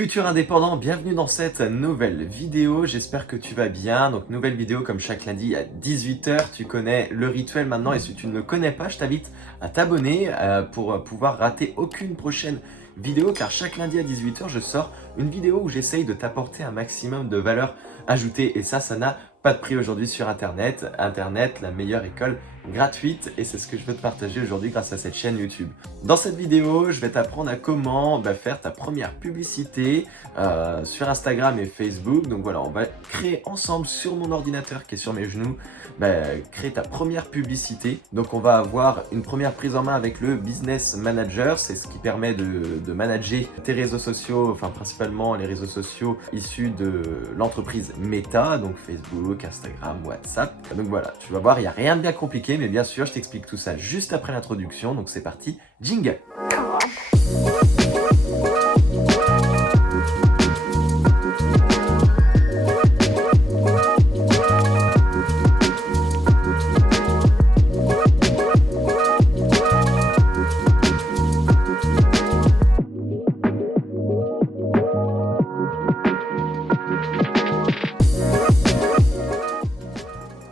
Futur indépendant, bienvenue dans cette nouvelle vidéo, j'espère que tu vas bien. Donc nouvelle vidéo comme chaque lundi à 18 h, tu connais le rituel maintenant et si tu ne le connais pas, je t'invite à t'abonner pour pouvoir rater aucune prochaine vidéo car chaque lundi à 18 h, je sors une vidéo où j'essaye de t'apporter un maximum de valeur ajoutée et ça n'a pas de prix aujourd'hui sur Internet. Internet, la meilleure école gratuite et c'est ce que je veux te partager aujourd'hui grâce à cette chaîne YouTube. Dans cette vidéo, je vais t'apprendre à comment faire ta première publicité sur Instagram et Facebook. Donc voilà, on va créer ensemble sur mon ordinateur qui est sur mes genoux, créer ta première publicité. Donc on va avoir une première prise en main avec le Business Manager. C'est ce qui permet de manager tes réseaux sociaux, enfin principalement les réseaux sociaux issus de l'entreprise Meta, donc Facebook, Instagram, WhatsApp. Donc voilà, tu vas voir, il n'y a rien de bien compliqué, mais bien sûr, je t'explique tout ça juste après l'introduction. Donc c'est parti, jingle!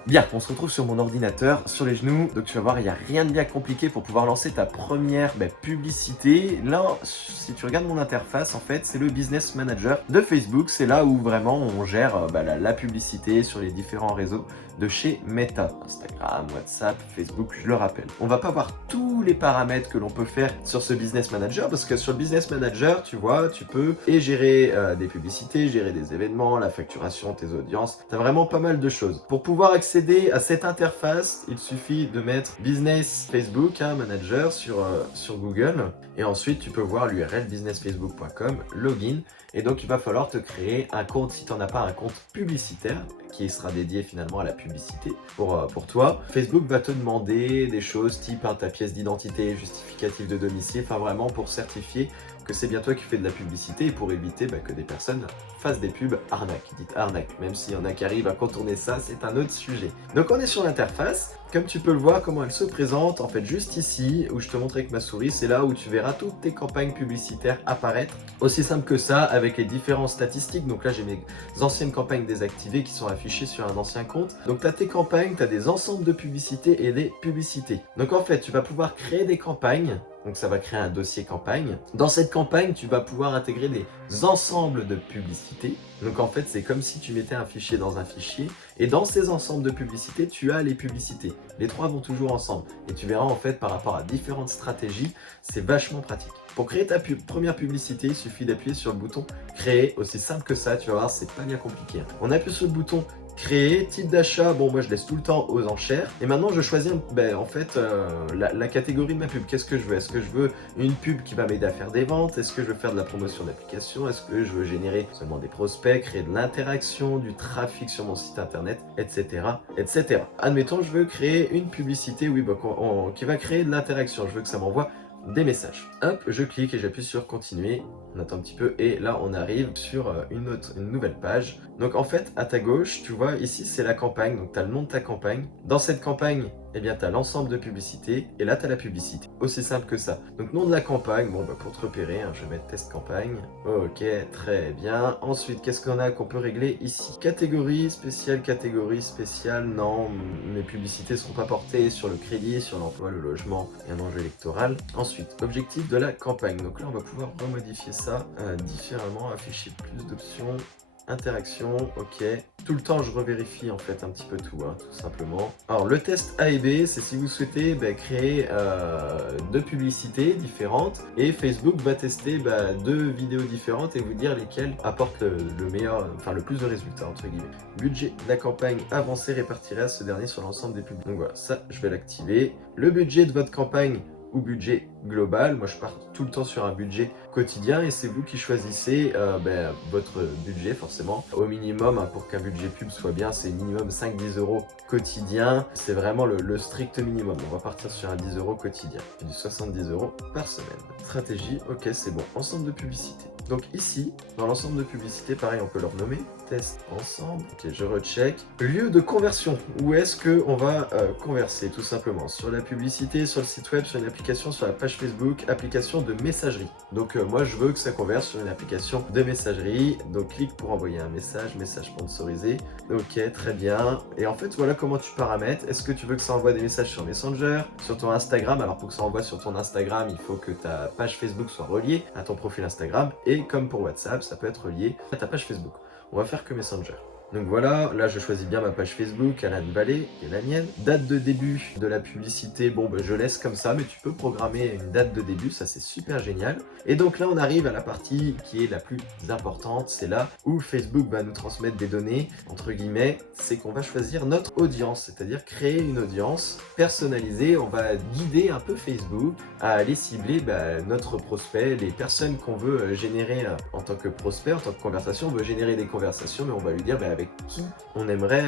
Bien, on se retrouve sur mon ordinateur, sur les genoux, donc tu vas voir, il n'y a rien de bien compliqué pour pouvoir lancer ta première publicité. Là, si tu regardes mon interface, en fait, c'est le Business Manager de Facebook. C'est là où vraiment on gère la publicité sur les différents réseaux de chez Meta. Instagram, WhatsApp, Facebook, je le rappelle. On va pas voir tous les paramètres que l'on peut faire sur ce Business Manager parce que sur le Business Manager, tu vois, tu peux gérer des publicités, gérer des événements, la facturation, tes audiences. Tu as vraiment pas mal de choses. Pour pouvoir accéder à cette interface, il suffit de mettre Business Facebook Manager sur Google et ensuite tu peux voir l'URL businessfacebook.com, login, et donc il va falloir te créer un compte si tu n'en as pas un compte publicitaire qui sera dédié finalement à la publicité pour toi. Facebook va te demander des choses type ta pièce d'identité, justificatif de domicile, enfin vraiment pour certifier que c'est bien toi qui fais de la publicité et pour éviter que des personnes fassent des pubs arnaques. Dites arnaque, même s'il y en a qui arrivent à contourner ça, c'est un autre sujet. Donc on est sur l'interface. Comme tu peux le voir, comment elle se présente, en fait juste ici, où je te montre avec ma souris, c'est là où tu verras toutes tes campagnes publicitaires apparaître. Aussi simple que ça, avec les différentes statistiques. Donc là, j'ai mes anciennes campagnes désactivées qui sont affichées sur un ancien compte. Donc tu as tes campagnes, tu as des ensembles de publicités et des publicités. Donc en fait, tu vas pouvoir créer des campagnes. Donc ça va créer un dossier campagne. Dans cette campagne, tu vas pouvoir intégrer des ensembles de publicités. Donc en fait, c'est comme si tu mettais un fichier dans un fichier. Et dans ces ensembles de publicités, tu as les publicités. Les trois vont toujours ensemble. Et tu verras en fait par rapport à différentes stratégies, c'est vachement pratique. Pour créer ta première publicité, il suffit d'appuyer sur le bouton créer. Aussi simple que ça, tu vas voir, c'est pas bien compliqué. On appuie sur le bouton créer, type d'achat, bon moi je laisse tout le temps aux enchères. Et maintenant je choisis en fait la catégorie de ma pub. Qu'est-ce que je veux? Est-ce que je veux une pub qui va m'aider à faire des ventes? Est-ce que je veux faire de la promotion d'application? Est-ce que je veux générer seulement des prospects, créer de l'interaction, du trafic sur mon site internet, etc. etc. Admettons je veux créer une publicité qui va créer de l'interaction. Je veux que ça m'envoie des messages. Hop, je clique et j'appuie sur continuer. On attend un petit peu et là on arrive sur une nouvelle page. Donc en fait à ta gauche, tu vois ici c'est la campagne, donc tu as le nom de ta campagne. Dans cette campagne, tu as l'ensemble de publicités et là tu as la publicité. Aussi simple que ça. Donc nom de la campagne, pour te repérer, je vais mettre test campagne. Ok, très bien. Ensuite, qu'est-ce qu'on peut régler ici? Catégorie spéciale, non, mes publicités ne seront pas portées sur le crédit, sur l'emploi, le logement et un enjeu électoral. Ensuite, objectif de la campagne. Donc là on va pouvoir remodifier ça différemment, afficher plus d'options. Interaction, ok. Tout le temps, je revérifie en fait un petit peu tout simplement. Alors, le test A et B, c'est si vous souhaitez créer deux publicités différentes et Facebook va tester deux vidéos différentes et vous dire lesquelles apportent le meilleur, le plus de résultats entre guillemets. Budget de la campagne avancé répartirait à ce dernier sur l'ensemble des pubs. Donc voilà, ça, je vais l'activer. Le budget de votre campagne ou budget global. Moi, je pars tout le temps sur un budget quotidien et c'est vous qui choisissez votre budget forcément. Au minimum, pour qu'un budget pub soit bien, c'est minimum 5-10 € quotidien. C'est vraiment le strict minimum. On va partir sur un 10 € quotidien. Du 70 € par semaine. Stratégie, ok, c'est bon. Ensemble de publicité. Donc ici, dans l'ensemble de publicités, pareil, on peut leur nommer. Test ensemble. Ok, je recheck. Lieu de conversion. Où est-ce qu'on va converser tout simplement? Sur la publicité, sur le site web, sur une application, sur la page Facebook, application de messagerie. Donc moi, je veux que ça converse sur une application de messagerie. Donc clique pour envoyer un message sponsorisé. Ok, très bien. Et en fait, voilà comment tu paramètres. Est-ce que tu veux que ça envoie des messages sur Messenger, sur ton Instagram? Alors pour que ça envoie sur ton Instagram, il faut que ta page Facebook soit reliée à ton profil Instagram. Et comme pour WhatsApp, ça peut être relié à ta page Facebook. On va faire que Messenger. Donc voilà, là je choisis bien ma page Facebook, Alan Vallée, qui est la mienne. Date de début de la publicité, bon je laisse comme ça, mais tu peux programmer une date de début, ça c'est super génial. Et donc là on arrive à la partie qui est la plus importante, c'est là où Facebook va nous transmettre des données, entre guillemets, c'est qu'on va choisir notre audience, c'est-à-dire créer une audience personnalisée, on va guider un peu Facebook à aller cibler notre prospect, les personnes qu'on veut générer en tant que prospect, en tant que conversation, on veut générer des conversations, mais on va lui dire avec qui on aimerait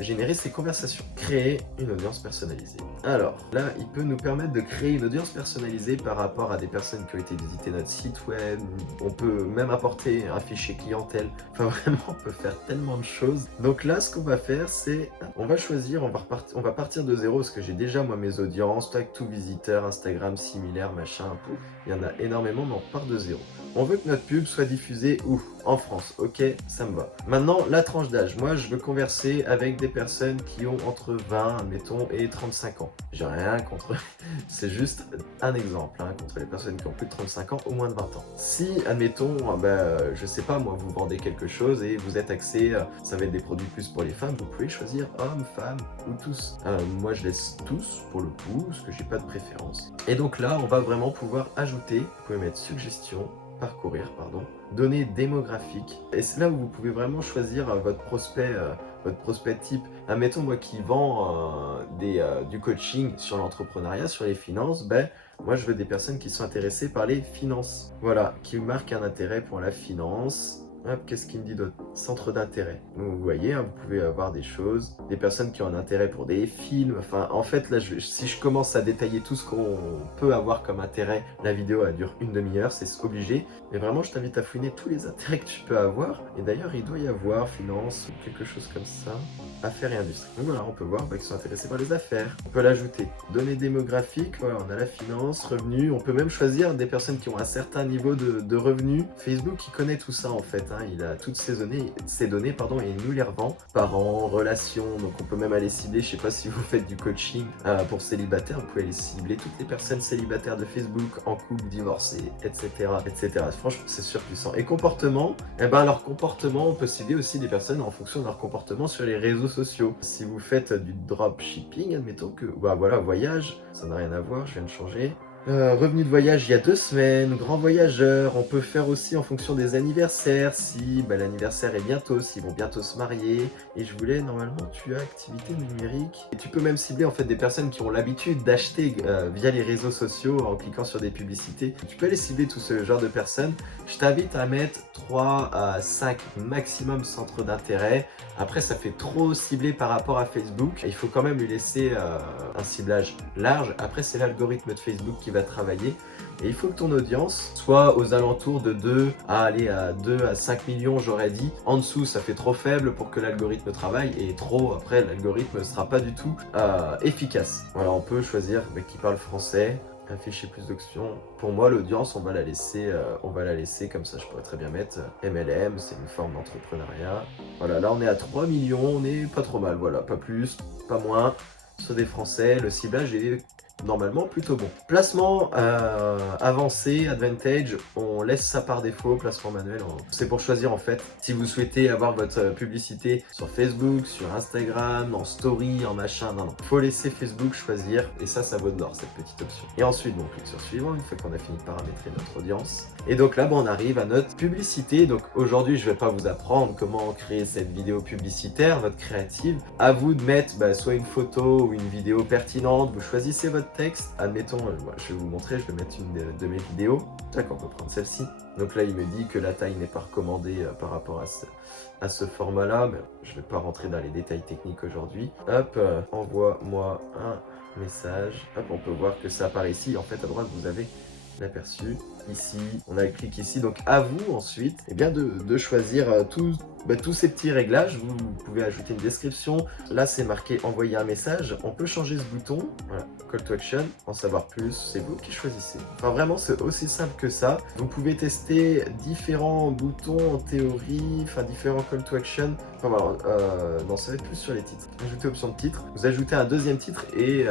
générer ces conversations. Créer une audience personnalisée. Alors là, il peut nous permettre de créer une audience personnalisée par rapport à des personnes qui ont été visiter notre site web. On peut même apporter un fichier clientèle. Enfin vraiment, on peut faire tellement de choses. Donc là, ce qu'on va faire, c'est on va choisir, on va partir de zéro parce que j'ai déjà moi mes audiences, tac, tout visiteur, Instagram, similaire, machin, tout. Il y en a énormément, mais on part de zéro. On veut que notre pub soit diffusée où? En France. Ok, ça me va. Maintenant, la tranche d'âge. Moi, je veux converser avec des personnes qui ont entre 20, admettons, et 35 ans. J'ai rien contre... C'est juste un exemple, hein, contre les personnes qui ont plus de 35 ans ou moins de 20 ans. Si, admettons, je sais pas, moi, vous vendez quelque chose et vous êtes axé, ça va être des produits plus pour les femmes, vous pouvez choisir homme, femme ou tous. Moi, je laisse tous, pour le coup, parce que j'ai pas de préférence. Et donc là, on va vraiment pouvoir ajouter, vous pouvez mettre suggestion, parcourir, pardon, données démographiques. Et c'est là où vous pouvez vraiment choisir votre prospect type. Admettons, moi qui vends du coaching sur l'entrepreneuriat, sur les finances, moi je veux des personnes qui sont intéressées par les finances. Voilà, qui marquent un intérêt pour la finance. Hop, qu'est-ce qu'il me dit d'autre? Centre d'intérêt. Vous voyez, hein, vous pouvez avoir des choses, des personnes qui ont un intérêt pour des films. Enfin, en fait, là, si je commence à détailler tout ce qu'on peut avoir comme intérêt, la vidéo elle dure une demi-heure, c'est obligé. Mais vraiment, je t'invite à fouiner tous les intérêts que tu peux avoir. Et d'ailleurs, il doit y avoir finance ou quelque chose comme ça. Affaires et industrie. Donc voilà, on peut voir qu'ils sont intéressés par les affaires. On peut l'ajouter. Données démographiques, voilà, on a la finance, revenus. On peut même choisir des personnes qui ont un certain niveau de revenus. Facebook, il connaît tout ça en fait. Hein. Il a toutes ces données, et il nous les revend. Parents, relations, donc on peut même aller cibler, je sais pas si vous faites du coaching pour célibataires, vous pouvez aller cibler toutes les personnes célibataires de Facebook, en couple, divorcées, etc. etc. Franchement, c'est surpuissant. Et comportement, leur comportement, on peut cibler aussi des personnes en fonction de leur comportement sur les réseaux sociaux. Si vous faites du dropshipping, admettons que, voilà, voyage, ça n'a rien à voir, je viens de changer. Revenu de voyage il y a 2 semaines, grand voyageur, on peut faire aussi en fonction des anniversaires, si l'anniversaire est bientôt, s'ils vont bientôt se marier, et je voulais, normalement tu as activité numérique, et tu peux même cibler en fait des personnes qui ont l'habitude d'acheter via les réseaux sociaux en cliquant sur des publicités, tu peux aller cibler tout ce genre de personnes. Je t'invite à mettre 3 à 5 maximum centres d'intérêt, après ça fait trop ciblé par rapport à Facebook, il faut quand même lui laisser un ciblage large, après c'est l'algorithme de Facebook qui va travailler et il faut que ton audience soit aux alentours de 2 à 5 millions, j'aurais dit. En dessous ça fait trop faible pour que l'algorithme travaille, et trop, après l'algorithme ne sera pas du tout efficace. Voilà, on peut choisir qui parle français, afficher plus d'options. Pour moi, l'audience, on va la laisser comme ça. Je pourrais très bien mettre MLM, c'est une forme d'entrepreneuriat. Voilà, là on est à 3 millions, on est pas trop mal, voilà, pas plus, pas moins. Sur des Français, le ciblage est normalement plutôt bon. Placement avancé, advantage, on laisse ça par défaut, placement manuel, c'est pour choisir en fait si vous souhaitez avoir votre publicité sur Facebook, sur Instagram, en story, en machin, non. Faut laisser Facebook choisir, et ça vaut de l'or cette petite option. Et ensuite, on clique sur suivant, une fois qu'on a fini de paramétrer notre audience. Et donc là, on arrive à notre publicité. Donc aujourd'hui, je vais pas vous apprendre comment créer cette vidéo publicitaire, votre créative. À vous de mettre soit une photo ou une vidéo pertinente, vous choisissez votre texte. Admettons, je vais vous montrer, je vais mettre une de mes vidéos. D'accord, on peut prendre celle-ci. Donc là, il me dit que la taille n'est pas recommandée par rapport à ce format-là, mais je ne vais pas rentrer dans les détails techniques aujourd'hui. Hop, envoie-moi un message. Hop, on peut voir que ça apparaît ici. En fait, à droite, vous avez l'aperçu ici, on a le clic ici, donc à vous ensuite eh bien de choisir tous ces petits réglages. Vous pouvez ajouter une description, là c'est marqué envoyer un message, on peut changer ce bouton, voilà, call to action, en savoir plus, c'est vous qui choisissez. Enfin vraiment c'est aussi simple que ça, vous pouvez tester différents boutons en théorie, enfin différents call to action, enfin voilà, non ça va être plus sur les titres. Ajouter option de titre, vous ajoutez un deuxième titre et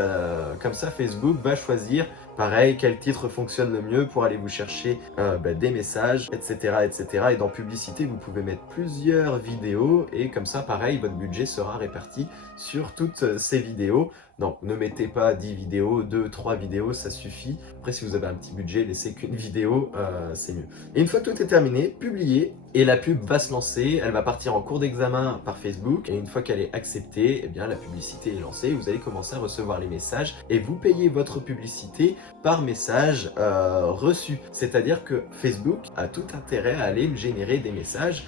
comme ça Facebook va choisir pareil, quel titre fonctionne le mieux pour aller vous chercher des messages, etc., etc. Et dans publicité, vous pouvez mettre plusieurs vidéos et comme ça, pareil, votre budget sera réparti sur toutes ces vidéos. Donc, ne mettez pas 10 vidéos, 2, 3 vidéos, ça suffit. Après, si vous avez un petit budget, laissez qu'une vidéo, c'est mieux. Et une fois que tout est terminé, publiez et la pub va se lancer. Elle va partir en cours d'examen par Facebook et une fois qu'elle est acceptée, eh bien, la publicité est lancée. Vous allez commencer à recevoir les messages et vous payez votre publicité par message reçu. C'est-à-dire que Facebook a tout intérêt à aller me générer des messages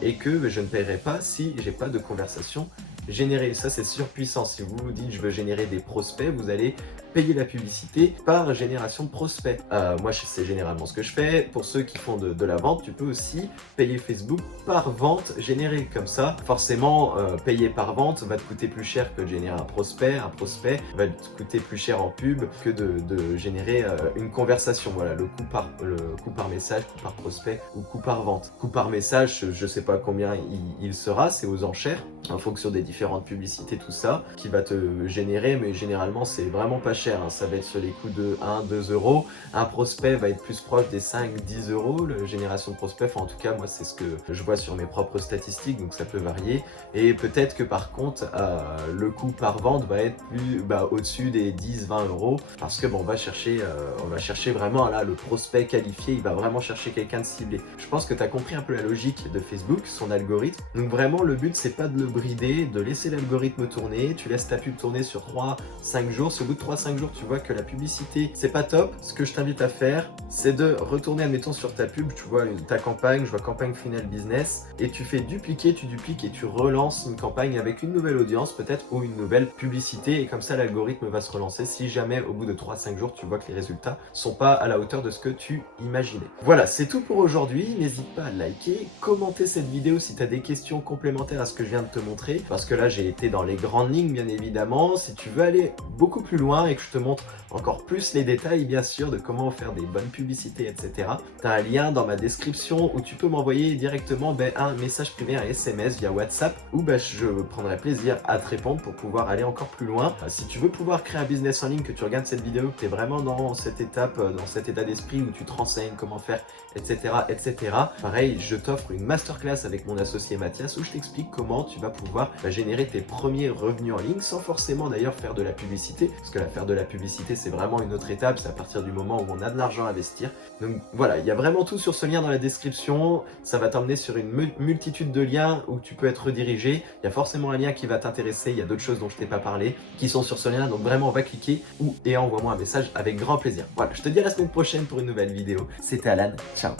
et que je ne paierai pas si j'ai pas de conversation générée. Ça, c'est surpuissant. Si vous vous dites je veux générer des prospects, vous allez payer la publicité par génération de prospects. Moi, c'est généralement ce que je fais. Pour ceux qui font de la vente, tu peux aussi payer Facebook par vente générée. Comme ça, forcément, payer par vente va te coûter plus cher que de générer un prospect. Un prospect va te coûter plus cher en pub que de générer une conversation. Voilà, le coût par message, coût par prospect ou coût par vente. Coût par message, je sais pas combien il sera, c'est aux enchères en fonction des différentes publicités, tout ça, qui va te générer, mais généralement c'est vraiment pas cher, hein. Ça va être sur les coûts de 1-2 euros. Un prospect va être plus proche des 5-10 euros, la génération de prospects, enfin, en tout cas moi c'est ce que je vois sur mes propres statistiques, donc ça peut varier. Et peut-être que par contre le coût par vente va être plus au-dessus des 10-20 euros, parce que on va chercher vraiment là le prospect qualifié, il va vraiment chercher quelqu'un de ciblé. Je pense que tu as compris un peu la logique de Facebook, son algorithme. Donc vraiment le but c'est pas de le brider, de laisser l'algorithme tourner, tu laisses ta pub tourner sur 3-5 jours, si au bout de 3-5 jours tu vois que la publicité c'est pas top, ce que je t'invite à faire c'est de retourner admettons sur ta pub, tu vois ta campagne, je vois campagne funnel business, et tu fais dupliquer, tu dupliques et tu relances une campagne avec une nouvelle audience peut-être ou une nouvelle publicité, et comme ça l'algorithme va se relancer si jamais au bout de 3-5 jours tu vois que les résultats sont pas à la hauteur de ce que tu imaginais. Voilà, c'est tout pour aujourd'hui, n'hésite pas à liker, commenter cette vidéo si tu as des questions complémentaires à ce que je viens de te montrer, parce que là j'ai été dans les grandes lignes bien évidemment. Si tu veux aller beaucoup plus loin et que je te montre encore plus les détails bien sûr de comment faire des bonnes publicités, etc., tu as un lien dans ma description où tu peux m'envoyer directement un message privé, un SMS via WhatsApp, où je prendrai plaisir à te répondre pour pouvoir aller encore plus loin. Si tu veux pouvoir créer un business en ligne, que tu regardes cette vidéo, que tu es vraiment dans cette étape, dans cet état d'esprit où tu te renseignes comment faire, etc., etc., pareil, je t'offre une masterclass avec mon associé Mathias où je t'explique comment tu vas pouvoir générer tes premiers revenus en ligne sans forcément d'ailleurs faire de la publicité, parce que faire de la publicité c'est vraiment une autre étape, c'est à partir du moment où on a de l'argent à investir. Donc voilà, il y a vraiment tout sur ce lien dans la description, ça va t'emmener sur une multitude de liens où tu peux être redirigé, il y a forcément un lien qui va t'intéresser, il y a d'autres choses dont je t'ai pas parlé qui sont sur ce lien, donc vraiment va cliquer et envoie-moi un message avec grand plaisir. Voilà, je te dis à la semaine prochaine pour une nouvelle vidéo, c'était Alan, ciao.